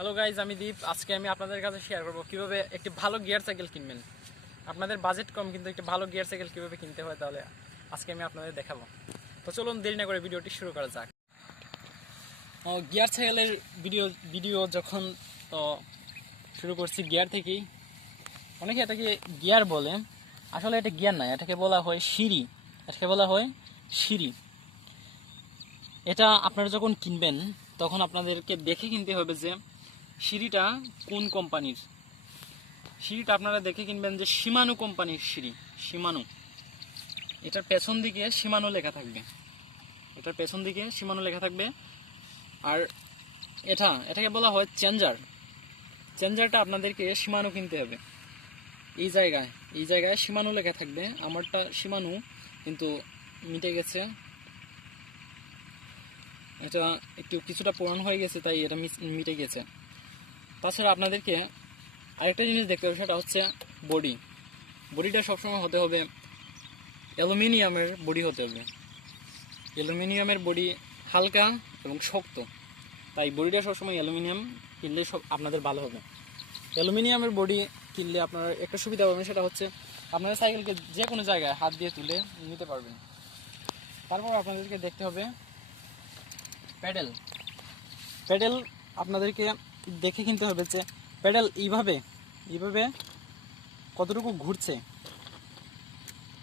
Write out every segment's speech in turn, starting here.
Hello guys, আমি দীপ। আজকে আমি আপনাদের কাছে শেয়ার করবো কিভাবে একটি ভালো গিয়ার সাইকেল কিনবেন। আপনাদের বাজেট কম কিন্তু একটি ভালো গিয়ার সাইকেল কিভাবে কিনতে হয়, তাহলে আজকে আমি আপনাদের দেখাবো। তো চলুন দেরি না করে ভিডিওটি শুরু করা যাক। গিয়ার সাইকেলের ভিডিও যখন তো শুরু করছি গিয়ার থেকেই। অনেকে এটাকে গিয়ার বলে, আসলে এটা গিয়ার নয়, এটাকে বলা হয় সিঁড়ি। সিঁড়ি। এটা আপনারা যখন কিনবেন তখন আপনাদেরকে দেখে কিনতে হবে যে সিঁড়িটা কোন কোম্পানির। সিঁড়িটা আপনারা দেখে কিনবেন যে শিমানো কোম্পানির সিঁড়ি। শিমানো, এটার পেছন দিকে শিমানো লেখা থাকবে। আর এটাকে বলা হয় চেঞ্জারটা আপনাদেরকে শিমানো কিনতে হবে। এই জায়গায় শিমানো লেখা থাকবে। আমারটা শিমানো কিন্তু মিটে গেছে, এটা একটু কিছুটা পুরানো হয়ে গেছে, তাই এটা মিটে গেছে। তাছাড়া আপনাদেরকে আরেকটা জিনিস দেখতে হবে, সেটা হচ্ছে বডিটা সবসময় হতে হবে অ্যালুমিনিয়ামের বডি হতে হবে। অ্যালুমিনিয়ামের বডি হালকা এবং শক্ত, তাই বডিটা সবসময় অ্যালুমিনিয়াম কিনলে আপনাদের ভালো হবে। অ্যালুমিনিয়ামের বডি কিনলে আপনার একটা সুবিধা পাবেন, সেটা হচ্ছে আপনারা সাইকেলকে যে কোনো জায়গায় হাত দিয়ে তুলে নিতে পারবেন। তারপর আপনাদেরকে দেখতে হবে প্যাডেল আপনাদেরকে দেখে কিনতে হবে যে প্যাডেল এইভাবে কতটুকু ঘুরছে।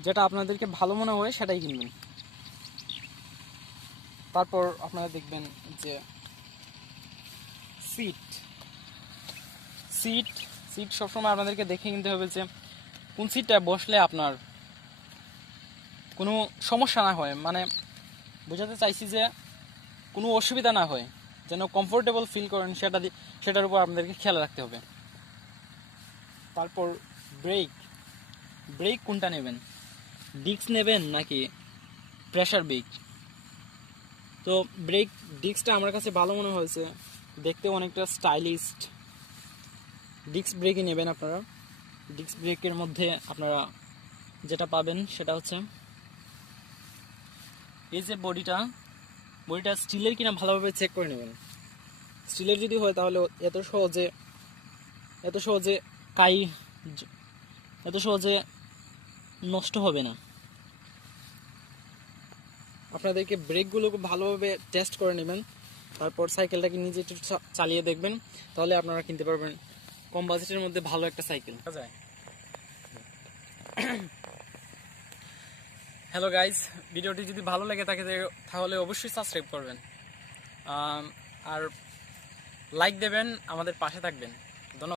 যেটা আপনাদেরকে ভালো মনে হয় সেটাই কিনবেন। তারপর আপনারা দেখবেন যে সিট সবসময় আপনাদেরকে দেখে কিনতে হবে যে কোন সিটটা বসলে আপনার কোনো সমস্যা না হয়, মানে বোঝাতে চাইছি যে কোনো অসুবিধা না হয়, যেন কমফোর্টেবল ফিল করেন, সেটার উপর আপনাদেরকে খেয়াল রাখতে হবে। তারপর ব্রেক কোনটা নেবেন, ডিস্ক নেবেন নাকি প্রেসার ব্রেক। তো ডিস্কটা আমার কাছে ভালো মনে হয়েছে, দেখতে অনেকটা স্টাইলিস্ট। ডিস্ক ব্রেকই নেবেন আপনারা। ডিস্ক ব্রেকের মধ্যে আপনারা যেটা পাবেন সেটা হচ্ছে এই যে বডিটা স্টিলের কিনা ভালোভাবে চেক করে নেবেন। স্টিলের যদি হয় তাহলে এত সহজে নষ্ট হবে না। আপনাদেরকে ব্রেকগুলোকে ভালোভাবে টেস্ট করে নেবেন, তারপর সাইকেলটাকে নিজে একটু চালিয়ে দেখবেন, তাহলে আপনারা কিনতে পারবেন কম বাজেটের মধ্যে ভালো একটা সাইকেল। হ্যালো গাইজ, ভিডিওটি যদি ভালো লেগে থাকে তাহলে অবশ্যই সাবস্ক্রাইব করবেন আর লাইক দেবেন, আমাদের পাশে থাকবেন।